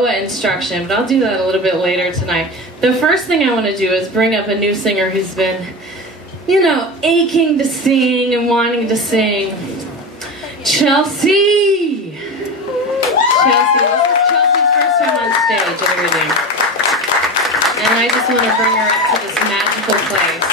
instruction, but I'll do that a little bit later tonight. The first thing I want to do is bring up a new singer who's been, you know, aching to sing and wanting to sing. Chelsea! Chelsea, this is Chelsea's first time on stage at Iridium. And I just want to bring her up to this magical place.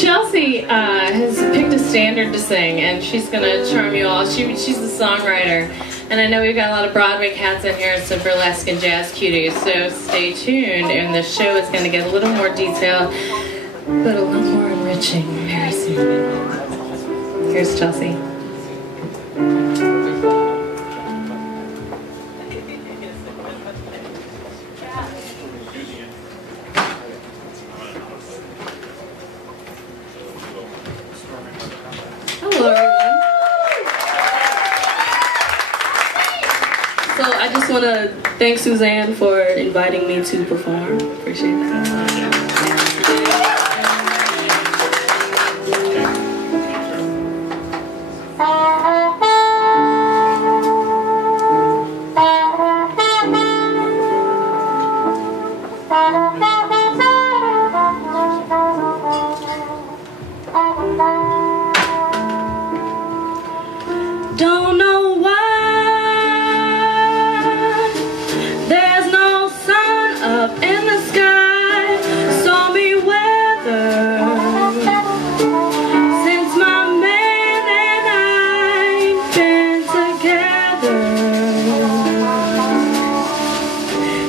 Chelsea has picked a standard to sing, and she's going to charm you all. She's the songwriter, and I know we've got a lot of Broadway cats in here and some burlesque and jazz cuties, so stay tuned, and the show is going to get a little more detailed, but a little more enriching very soon. Here's Chelsea. Hello, everyone. So I just want to thank Suzanne for inviting me to perform. Appreciate that. Don't know why there's no sun up in the sky, stormy weather, since my man and I've been together.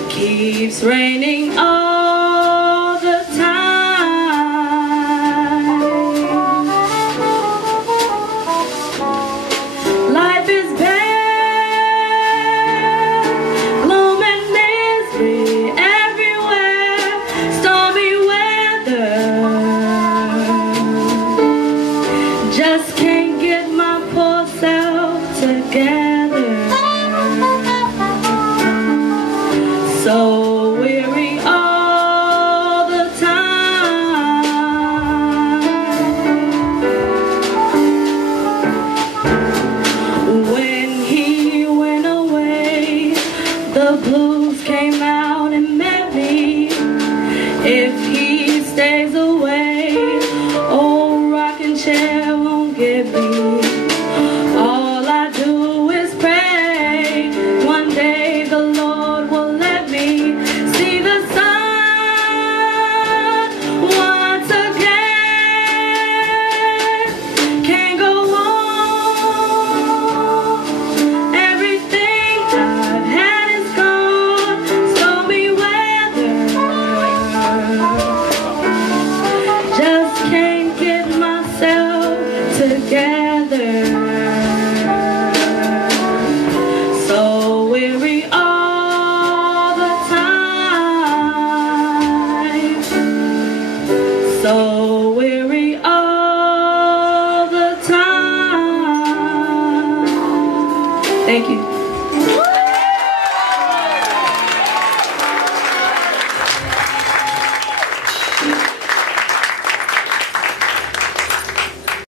Keeps raining all the time. Life is bad, gloom and misery everywhere, stormy weather. Just can't get my poor self together. So weary all the time. When he went away, the blues came out and met me. If he stays away, old rocking chair won't get me. All I do is pray, one day the Lord will let me see the sun once again. Can't go on, everything I've had is gone, stormy weather. Just can't get myself together. So weary all the time. So weary all the time. Thank you.